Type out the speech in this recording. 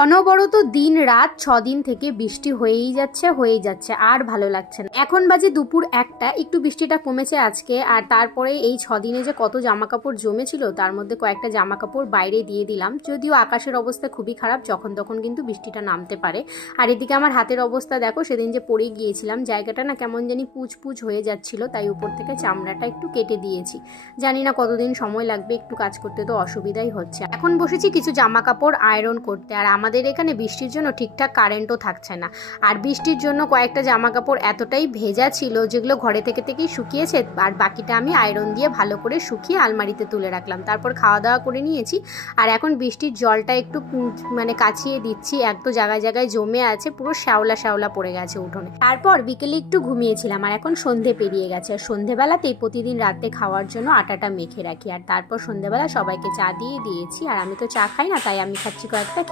অনবরত দিন রাত 6 দিন থেকে বৃষ্টি হয়েই যাচ্ছে আর ভালো লাগছে না। এখন বাজে দুপুর 1টা, একটু বৃষ্টিটা কমেছে আজকে। আর তারপরে এই 6 দিনে যে কত জামা কাপড় জমেছিল তার মধ্যে কয়েকটা জামা কাপড় বাইরে দিয়ে দিলাম, যদিও আকাশের অবস্থা খুবই খারাপ, যখন তখন কিন্তু বৃষ্টিটা নামতে পারে। আর এদিকে আমার হাতের অবস্থা দেখো, সেদিন যে পড়ে গিয়েছিলাম জায়গাটা না কেমন জানি পুচ হয়ে যাচ্ছিল, তাই উপর থেকে চামড়াটা একটু কেটে দিয়েছি। জানি না কতদিন সময় লাগবে, একটু কাজ করতে তো অসুবিধাই হচ্ছে। এখন বসেছি কিছু জামা কাপড় আয়রন করতে। আর আমাদের এখানে বৃষ্টির জন্য ঠিকঠাক কারেন্টও থাকছে না। আর বৃষ্টির জন্য কয়েকটা জামা কাপড় এতটাই ভেজা ছিল যেগুলো ঘরে থেকেই শুকিয়েছে, আর বাকিটা আমি আয়রন দিয়ে ভালো করে শুকিয়ে আলমারিতে তুলে রাখলাম। তারপর খাওয়া দাওয়া করে নিয়েছি। আর এখন বৃষ্টির জলটা একটু মানে কাছিয়ে দিচ্ছি, এক তো জায়গায় জায়গায় জমে আছে, পুরো শ্যাওলা পড়ে গেছে উঠোনে। তারপর বিকেলে একটু ঘুমিয়েছিলাম। আর এখন সন্ধে পেরিয়ে গেছে। আর সন্ধেবেলাতেই প্রতিদিন রাতে খাওয়ার জন্য আটাটা মেখে রাখি। আর তারপর সন্ধেবেলা সবাইকে চা দিয়ে দিয়েছি। আর আমি তো চা খাই না, তাই আমি খাচ্ছি কয়েকটা খেজুর।